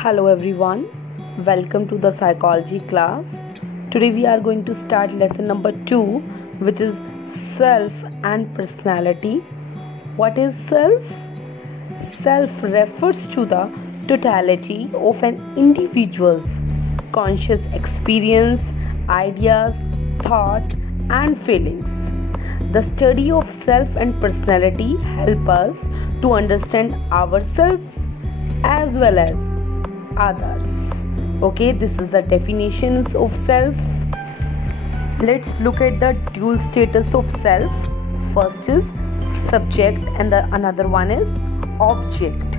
Hello everyone, welcome to the psychology class. Today we are going to start lesson number 2, which is self and personality. What is self? Self refers to the totality of an individual's conscious experience, ideas, thought and feelings. The study of self and personality help us to understand ourselves as well as others. Okay, this is the definitions of self. Let's look at the dual status of self. First is subject and the another one is object.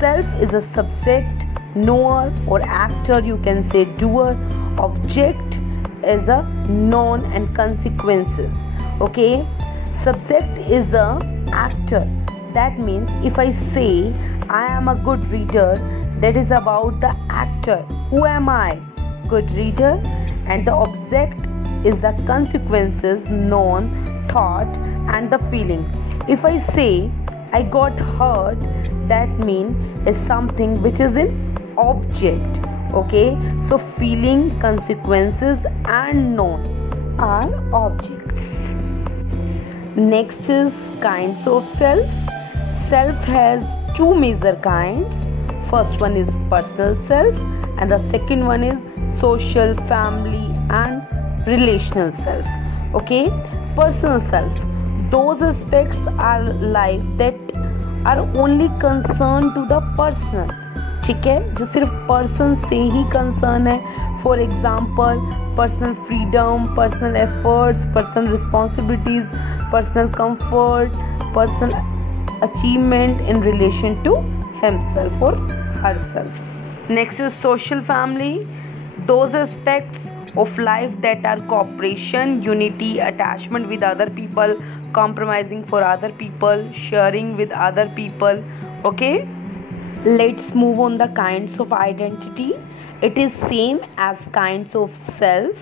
Self is a subject, knower or actor, you can say doer. Object is a known and consequences. Okay, subject is a actor. That means if I say I am a good reader, that is about the actor. Who am I? Good reader. And the object is the consequences, known, thought and the feeling. If I say I got hurt, that means is something which is an object. Okay, so feeling, consequences and known are objects. Next is kinds of self. Self has two major kinds. First one is personal self and the second one is social, family and relational self. Okay, personal self, those aspects are life that are only concerned to the personal. ठीक है, जो सिर्फ person से ही concern है. For example personal freedom, personal efforts, personal responsibilities, personal comfort, personal achievement in relation to himself or herself. Next is social family. Those aspects of life that are cooperation, unity, attachment with other people, compromising for other people, sharing with other people. Okay, let's move on the kinds of identity. It is same as kinds of self.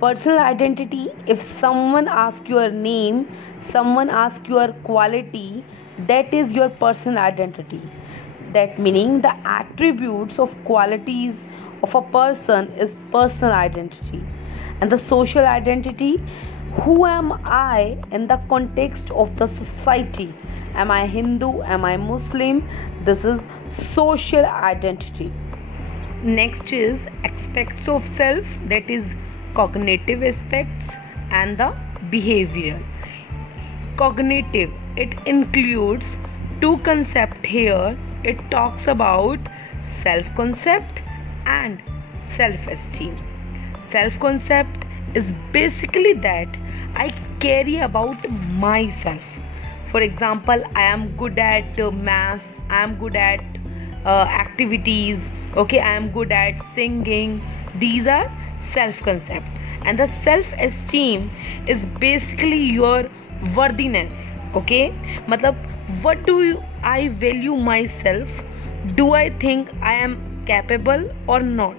Personal identity, if someone asks your name, someone asks your quality, that is your personal identity. That meaning the attributes of qualities of a person is personal identity. And the social identity, who am I in the context of the society? Am I Hindu? Am I Muslim? This is social identity. Next is aspects of self, that is cognitive aspects and the behavioral. Cognitive, it includes two concepts here. It talks about self-concept and self-esteem. Self-concept is basically that I carry about myself. For example, I am good at math, I am good at activities, okay, I am good at singing. These are self-concept. And the self-esteem is basically your worthiness. Okay, मतलब what do I value myself? Do I think I am capable or not?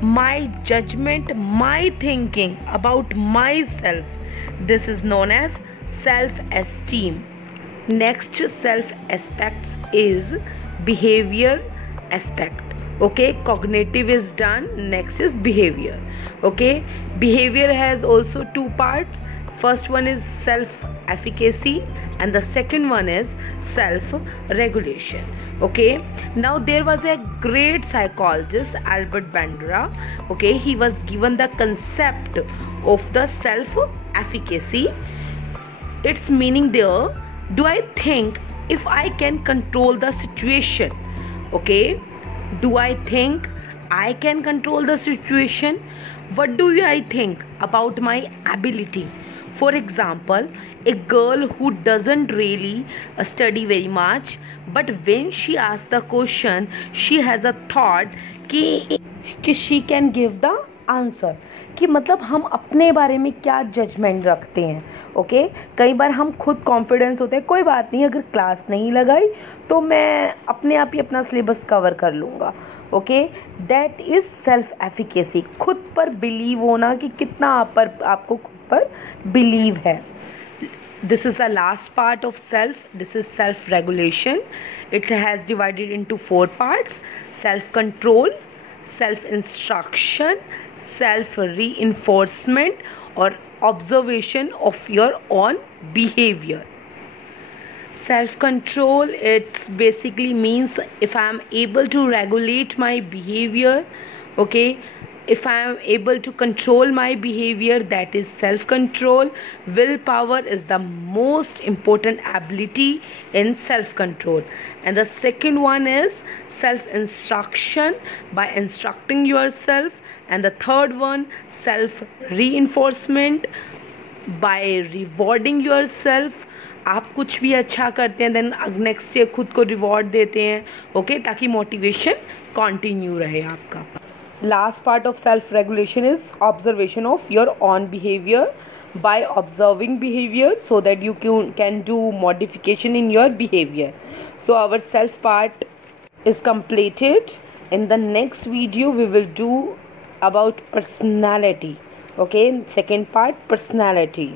My judgment, my thinking about myself, this is known as self-esteem. Next self aspects is behavior aspect. Okay, cognitive is done. Next is behavior. Okay, behavior has also two parts. First one is self-efficacy and the second one is self-regulation. Okay, now there was a great psychologist, Albert Bandura. Okay, he was given the concept of the self-efficacy. Its meaning there, do I think if I can control the situation? Okay, do I think I can control the situation? What do I think about my ability? For example, a girl who doesn't really study very much, but when she asks the question, she has a thought कि she can give the answer. कि मतलब हम अपने बारे में क्या judgement रखते हैं. ओके, कई बार हम खुद कॉन्फिडेंस होते हैं, कोई बात नहीं, अगर क्लास नहीं लगाई तो मैं अपने आप ही अपना सिलेबस कवर कर लूँगा. Okay, that is self efficacy. खुद पर बिलीव होना कि कितना आपको खुद पर बिलीव है. This is the last part of self. This is self-regulation. It has divided into 4 parts: self-control, self-instruction, self-reinforcement, or observation of your own behavior. Self-control, it basically means if I am able to regulate my behavior, okay, if I am able to control my behavior, that is self-control. Willpower is the most important ability in self-control. And the second one is self-instruction, by instructing yourself. And the third one, self-reinforcement, by rewarding yourself. आप कुछ भी अच्छा करते हैं then next day खुद को reward देते हैं, ओके, ताकि मोटिवेशन कंटिन्यू रहे आपका. Last part of self regulation is observation of your on behaviour, by observing behavior so that you can do modification in your behavior. So our self part is completed. In the next video we will do about personality. Okay, second part, personality.